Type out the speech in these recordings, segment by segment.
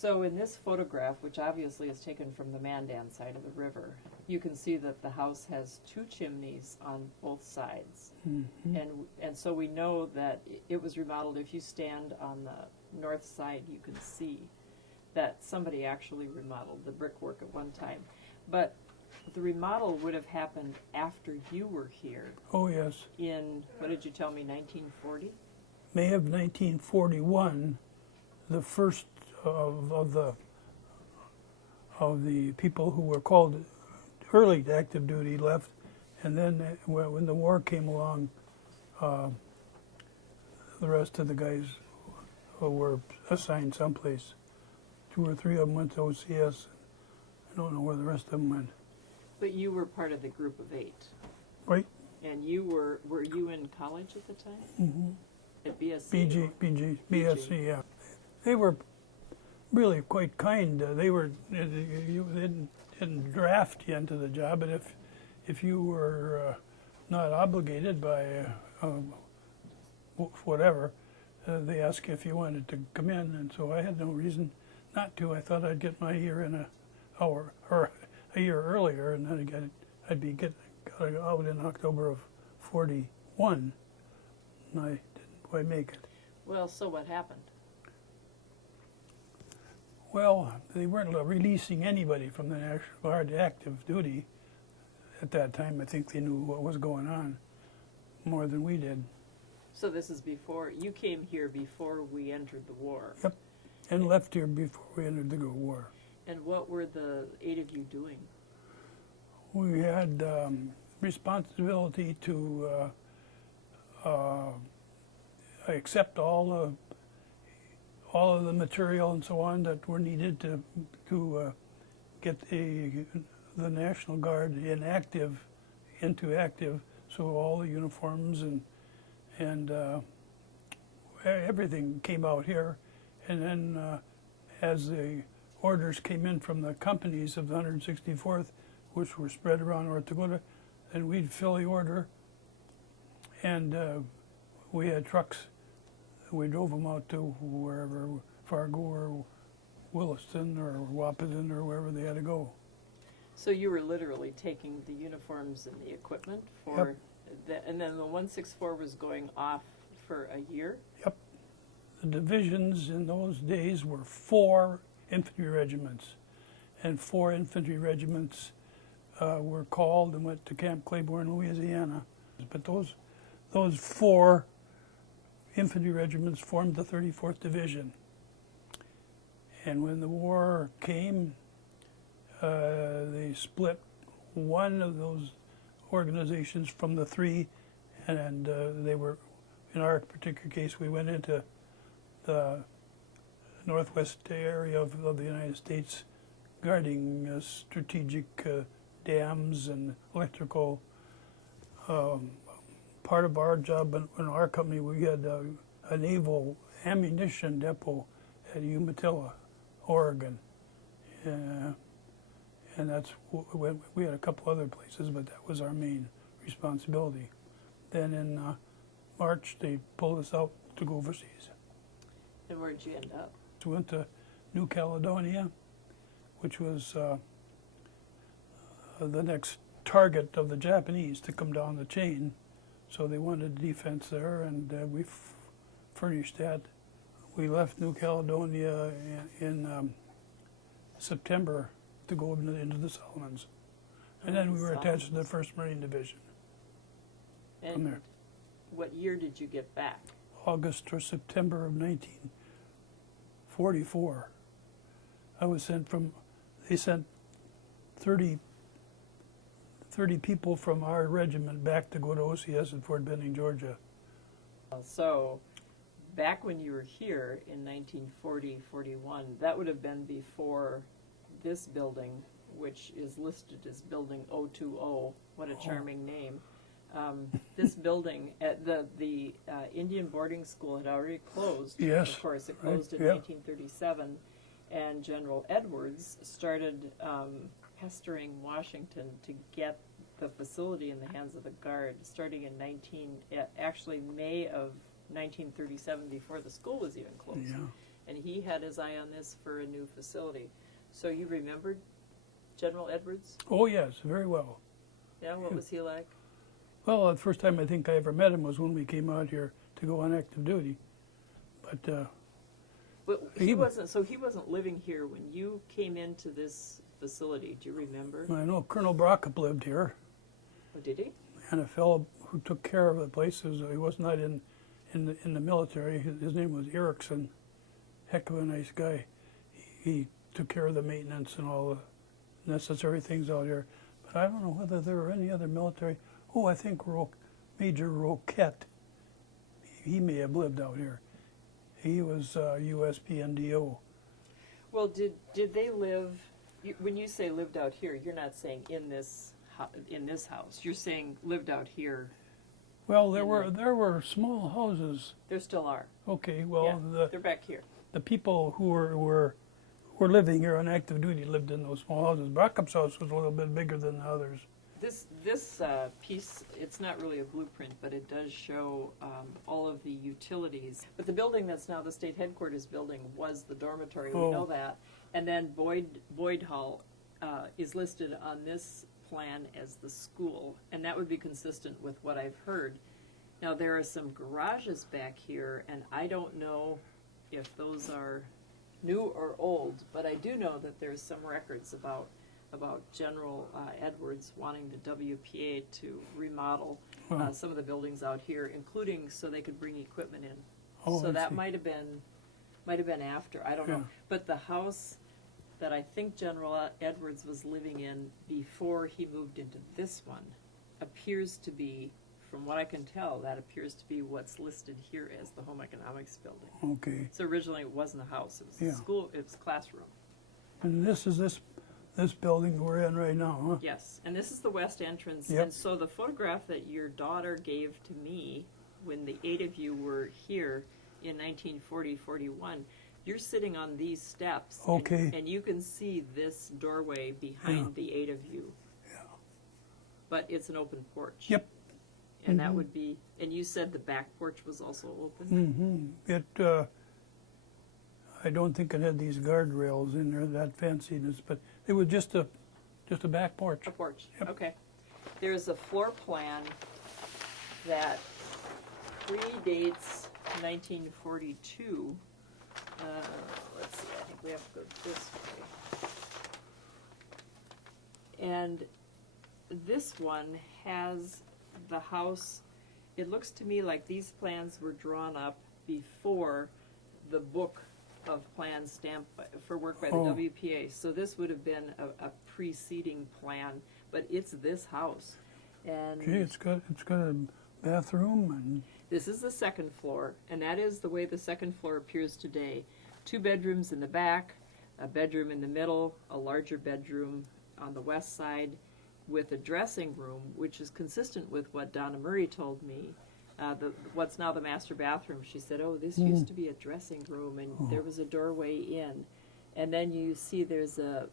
So in this photograph, which obviously is taken from the Mandan side of the river, you can see that the house has two chimneys on both sides. Mm-hmm. And so we know that it was remodeled. If you stand on the north side, you can see that somebody actually remodeled the brickwork at one time. But the remodel would have happened after you were here Oh, yes. in, what did you tell me, 1940? May of 1941, the first of the people who were called early to active duty left, and then when the war came along, the rest of the guys who were assigned someplace. 2 or 3 of them went to OCS. I don't know where the rest of them went. But you were part of the group of 8. Right? And you were you in college at the time? Mm-hmm. At BSc? BSc, yeah. They were really quite kind. They didn't draft you into the job, but if you were not obligated by whatever, they asked you if you wanted to come in, and so I had no reason not to. I thought I'd get my year in a year earlier, and then I'd be getting out in October of 41, and I didn't quite make it. Well, so what happened? Well, they weren't releasing anybody from the National Guard to active duty at that time. I think they knew what was going on more than we did. So this is before, you came here before we entered the war. Yep, and left here before we entered the war. And what were the 8 of you doing? We had responsibility to accept all of the material and so on that were needed to get the National Guard into active. So all the uniforms and everything came out here, and then as the orders came in from the companies of the 164th, which were spread around North Dakota, then we'd fill the order, and we had trucks. We drove them out to wherever, Fargo or Williston or Wahpeton or wherever they had to go. So you were literally taking the uniforms and the equipment for, and then the 164 was going off for a year? Yep. The divisions in those days were 4 infantry regiments, and 4 infantry regiments were called and went to Camp Claiborne, Louisiana. But those 4 infantry regiments formed the 34th Division. And when the war came, they split one of those organizations from the 3, and they were, in our particular case, we went into the northwest area of the United States, guarding strategic dams and electrical. Part of our job in our company, we had a naval ammunition depot at Umatilla, Oregon. And that's, we had a couple other places, but that was our main responsibility. Then in March, they pulled us out to go overseas. And where'd you end up? So we went to New Caledonia, which was the next target of the Japanese to come down the chain. So they wanted defense there, and we furnished that. We left New Caledonia in September to go into the Solomons. And then we were attached to the 1st Marine Division. And from there. what year did you get back? August or September of 1944. I was sent from, they sent 30 people from our regiment back to go to OCS in Fort Benning, Georgia. So back when you were here in 1940-41, that would have been before this building, which is listed as Building 020. What a charming name. This building, at the Indian boarding school had already closed. Yes. Of course, it closed in 1937, and General Edwards started pestering Washington to get the facility in the hands of the Guard, starting in May of 1937, before the school was even closed. Yeah. and he had his eye on this for a new facility. So you remembered General Edwards? Oh, yes, very well. Yeah, what was he like? Well, the first time I think I ever met him was when we came out here to go on active duty. But But He- he wasn't living here when you came into this facility. Do you remember? I know Colonel Brockup lived here, Oh, did he? and a fellow who took care of the places. He was not in the military. His name was Erickson. Heck of a nice guy. He took care of the maintenance and all the necessary things out here. But I don't know whether there were any other military. Oh, I think Major Roquette. He may have lived out here. He was USPNDO. Well, did they live? When you say lived out here, you're not saying in this house. You're saying lived out here. Well, there were small houses. There still are. Okay, well, Yeah, they're back here. the people who were living here on active duty lived in those small houses. Brockup's house was a little bit bigger than the others. This piece, it's not really a blueprint, but it does show all of the utilities. But the building that's now the state headquarters building was the dormitory. We know that. And then Boyd Hall is listed on this plan as the school, and that would be consistent with what I've heard. Now, there are some garages back here, and I don't know if those are new or old, but I do know that there's some records about General Edwards wanting the WPA to remodel some of the buildings out here, including so they could bring equipment in. Oh, So I that see. might have been after. I don't know. Yeah. But the house that I think General Edwards was living in before he moved into this one appears to be, from what I can tell, that appears to be what's listed here as the home economics building. Okay. So originally it wasn't a house; it was Yeah. a school. It was a classroom. And this is this building we're in right now, huh? Yes, and this is the west entrance. Yep. And so the photograph that your daughter gave to me when the 8 of you were here in 1940-41, you're sitting on these steps. Okay. And you can see this doorway behind the 8 of you. Yeah. But it's an open porch. Yep. And that would be, and you said the back porch was also open? Mm-hmm. I don't think it had these guardrails in there, that fanciness, but it was just a back porch. A porch, Yep. okay. There's a floor plan that predates 1942. Let's see, I think we have to go this way. And this one has the house, it looks to me like these plans were drawn up before the book of plans stamped for work by the Oh. WPA. So this would have been a preceding plan, but it's this house. And Okay, it's got a bathroom and this is the second floor, and that is the way the second floor appears today. 2 bedrooms in the back, a bedroom in the middle, a larger bedroom on the west side, with a dressing room, which is consistent with what Donna Murray told me. What's now the master bathroom. She said, "Oh, this used to be a dressing room, and there was a doorway in." And then you see there's a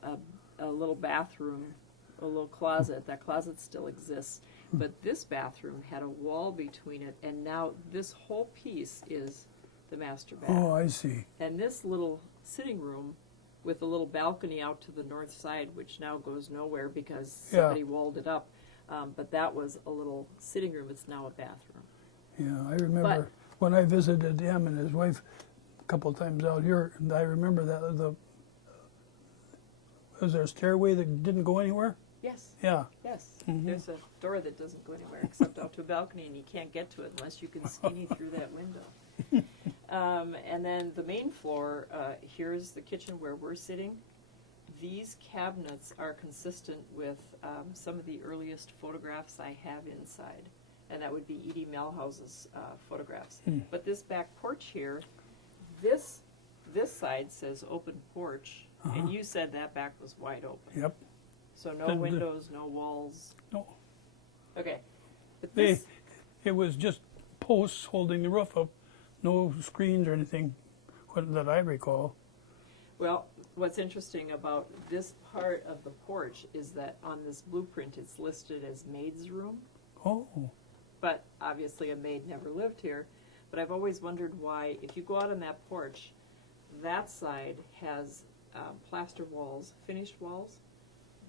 little bathroom, a little closet. That closet still exists. But this bathroom had a wall between it, and now this whole piece is the master bath. oh, I see. And this little sitting room with a little balcony out to the north side, which now goes nowhere because Yeah. somebody walled it up. But that was a little sitting room. It's now a bathroom. Yeah, I remember when I visited him and his wife a couple of times out here, and I remember that was there a stairway that didn't go anywhere? Yes, Yeah. yes. Mhm. There's a door that doesn't go anywhere except out to a balcony, and you can't get to it unless you can skinny through that window. And then the main floor, here's the kitchen where we're sitting. These cabinets are consistent with some of the earliest photographs I have inside, and that would be Edie Melhouse's photographs. But this back porch here, this side says open porch, and you said that back was wide open. Yep. So no And the- windows, no walls. No, Okay. But they, this, it was just posts holding the roof up, no screens or anything that I recall. well, what's interesting about this part of the porch is that on this blueprint it's listed as Maids Room, Oh, but obviously a maid never lived here. But I've always wondered why, if you go out on that porch, that side has plaster walls, finished walls,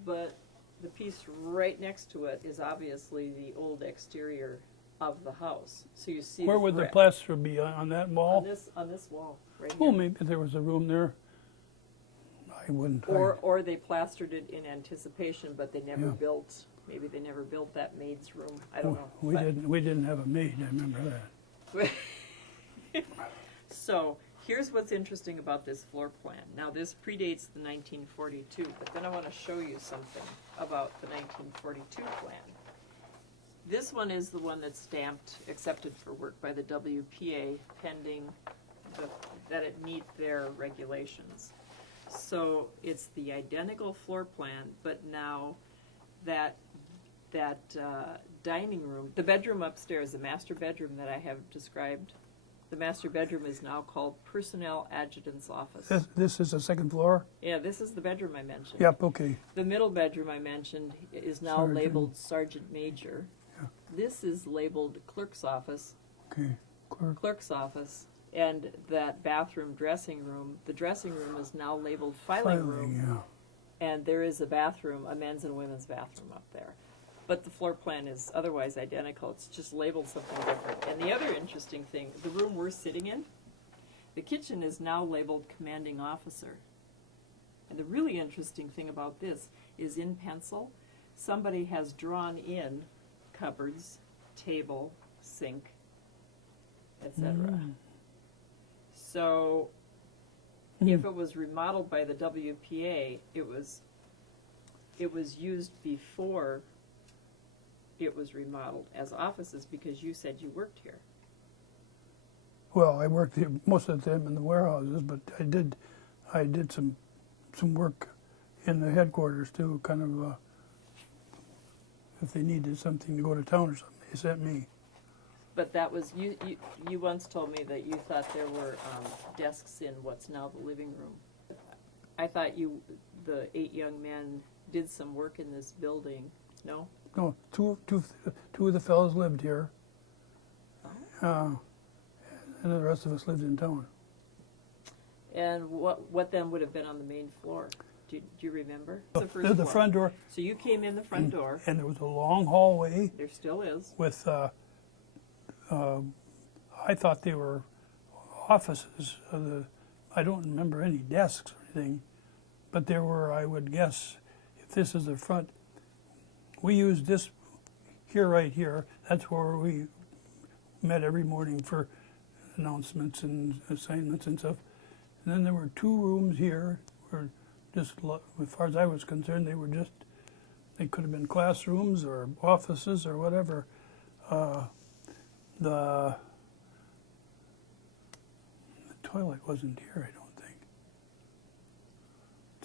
but the piece right next to it is obviously the old exterior of the house. So you see Where the would the brick. plaster be, on that wall? On this wall, right Well, here. maybe there was a room there. I wouldn't. Or they plastered it in anticipation, but they never Yeah. built, maybe they never built that maid's room. I don't know. We But- didn't. We didn't have a maid. I remember that. So, here's what's interesting about this floor plan. Now, this predates the 1942, but then I want to show you something about the 1942 plan. This one is the one that's stamped, accepted for work by the WPA, pending that it meet their regulations. So, it's the identical floor plan, but now that dining room, the bedroom upstairs, the master bedroom that I have described, the master bedroom is now called Personnel Adjutant's Office. This is the second floor. Yeah, this is the bedroom I mentioned. Yep. Okay. The middle bedroom I mentioned is now Sergeant. labeled Sergeant Major. Yeah. This is labeled Clerk's Office. Okay. Clerk. Clerk's Office. And that bathroom, dressing room, the dressing room is now labeled Filing Room. Yeah. And there is a bathroom, a men's and women's bathroom up there. But the floor plan is otherwise identical. It's just labeled something different. And the other interesting thing, the room we're sitting in, the kitchen is now labeled Commanding Officer. And the really interesting thing about this is in pencil, somebody has drawn in cupboards, table, sink, etc. So if it was remodeled by the WPA, it was used before it was remodeled as offices because you said you worked here. Well, I worked here most of the time in the warehouses, but I did some work in the headquarters too. Kind of, if they needed something to go to town or something, they sent me. But that was, you once told me that you thought there were desks in what's now the living room. I thought the 8 young men did some work in this building. No? No, two of the fellows lived here, and the rest of us lived in town. And what then would have been on the main floor? Do you remember? The floor. front door, So you came in the front door. and there was a long hallway There still is. with, I thought they were offices. I don't remember any desks or anything, but there were, I would guess, if this is the front, we used this here, right here. That's where we met every morning for announcements and assignments and stuff. And then there were 2 rooms here, where just, as far as I was concerned, they could have been classrooms or offices or whatever. The toilet wasn't here, I don't think.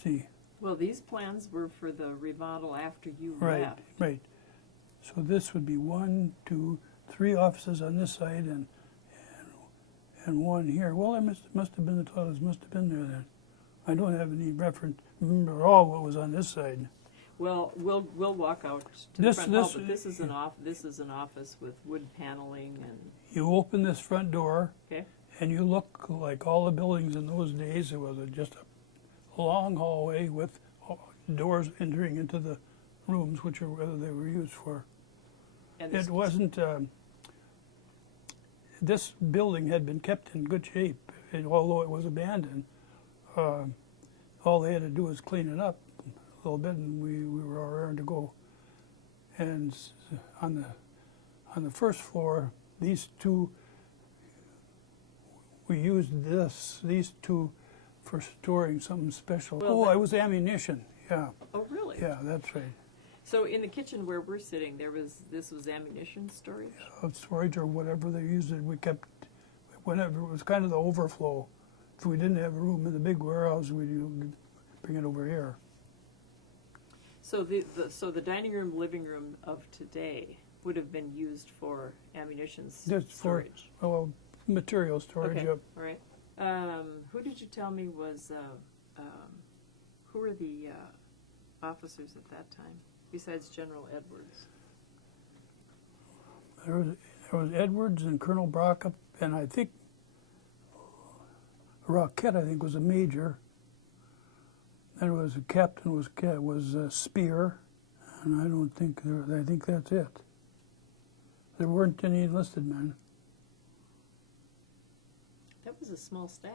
See, Well, these plans were for the remodel after you right, left. right. So this would be 1, 2, 3 offices on this side and 1 here. Well, it must have been the toilets. Must have been there then. I don't have any remember all what was on this side. Well, we'll walk out to This- the front hall, this- but this is an office with wood paneling and, You open this front door, okay? and you look like all the buildings in those days. It was just a long hallway with doors entering into the rooms, which are whether they were used for. And It wasn't. This building had been kept in good shape, although it was abandoned. All they had to do was clean it up a little bit, and we were all ready to go. And on the first floor, these 2, we used these 2 for storing something special. Well, It was ammunition. Yeah, Oh, really? yeah, that's right. So in the kitchen where we're sitting, this was ammunition storage? Storage or whatever they used it. We kept whenever it was kind of the overflow. If we didn't have room in the big warehouse, we'd bring it over here. So the dining room, living room of today would have been used for ammunition That's for storage? material storage. Okay, Yep. all right. Who did you tell me was, who were the officers at that time, besides General Edwards? There was Edwards and Colonel Brockup, and I think Rockette, I think, was a major. Then it was a captain was Spear, and I don't think I think that's it. There weren't any enlisted men. That was a small staff.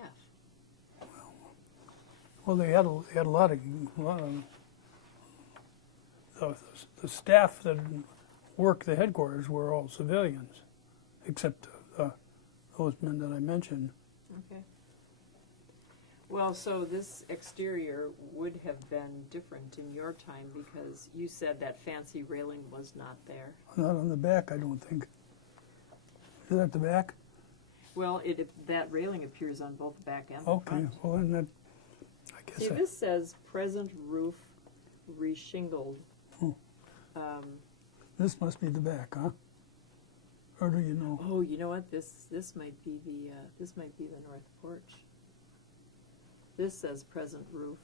Well, they had a lot of the staff that worked the headquarters were all civilians, except those men that I mentioned. Okay. Well, so this exterior would have been different in your time because you said that fancy railing was not there. Not on the back, I don't think. Is that the back? Well, that railing appears on both the back and the Okay, front. well, then that, I guess. See, this says present roof reshingled. This must be the back, huh? Or do you know? Oh, you know what? This might be the north porch. This says present roof,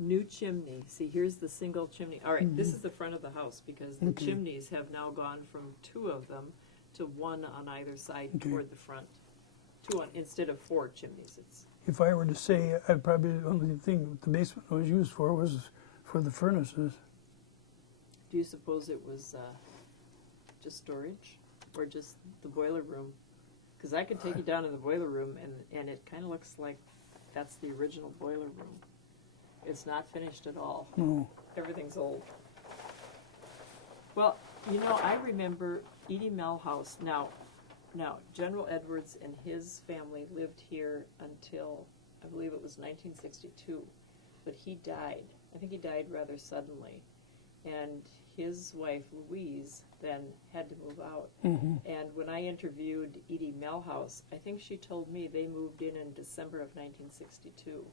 new chimney. See, here's the single chimney. All right, this is the front of the house because the chimneys have now gone from 2 of them to 1 on either side toward the front. 2 on instead of 4 chimneys. It's If I were to say, I'd probably the only thing the basement was used for was for the furnaces. Do you suppose it was just storage or just the boiler room? Because I could take you down to the boiler room and it kind of looks like that's the original boiler room. It's not finished at all. No. Everything's old. Well, you know, I remember Edie Melhouse. Now, General Edwards and his family lived here until, I believe it was 1962. But he died. I think he died rather suddenly. And his wife, Louise, then had to move out. Mm-hmm. And when I interviewed Edie Melhouse, I think she told me they moved in December of 1962.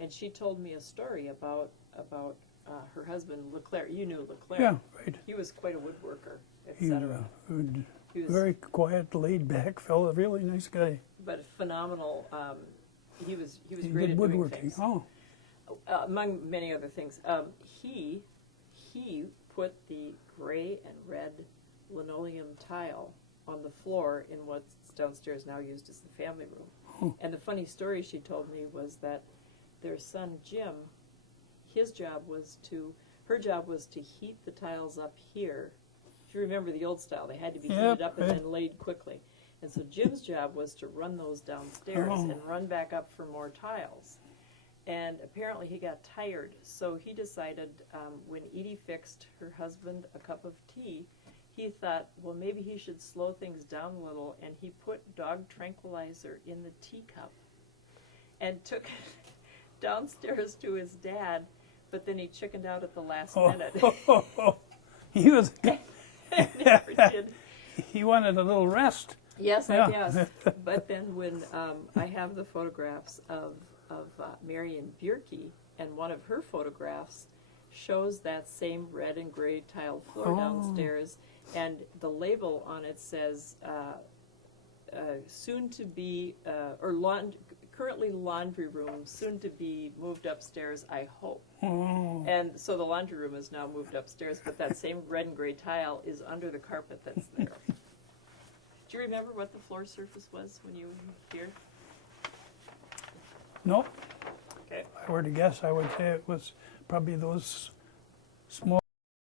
And she told me a story about her husband, Leclerc. You knew Leclerc. Yeah, right. He was quite a woodworker, He was etc. He was very quiet, laid back fellow, really nice guy. but phenomenal. He was He great did at doing woodworking. things. Oh, Among many other things. He put the gray and red linoleum tile on the floor in what's downstairs now used as the family room. Oh. And the funny story she told me was that their son Jim, her job was to heat the tiles up here. If you remember the old style, they had to be heated up and then laid quickly. And so Jim's job was to run those downstairs and run back up for more tiles. And apparently he got tired, so he decided when Edie fixed her husband a cup of tea, he thought, well, maybe he should slow things down a little, and he put dog tranquilizer in the teacup and took it downstairs to his dad, but then he chickened out at the last minute. He was. And never did. He wanted a little rest. Yes, Yeah. I guess. But then when I have the photographs of Marion Bierke, and one of her photographs shows that same red and gray tiled floor downstairs, and the label on it says soon to be, currently laundry room, soon to be moved upstairs, I hope. Oh. And so the laundry room is now moved upstairs, but that same red and gray tile is under the carpet that's there. Do you remember what the floor surface was when you were here? Nope. Okay. If I were to guess, I would say it was probably those small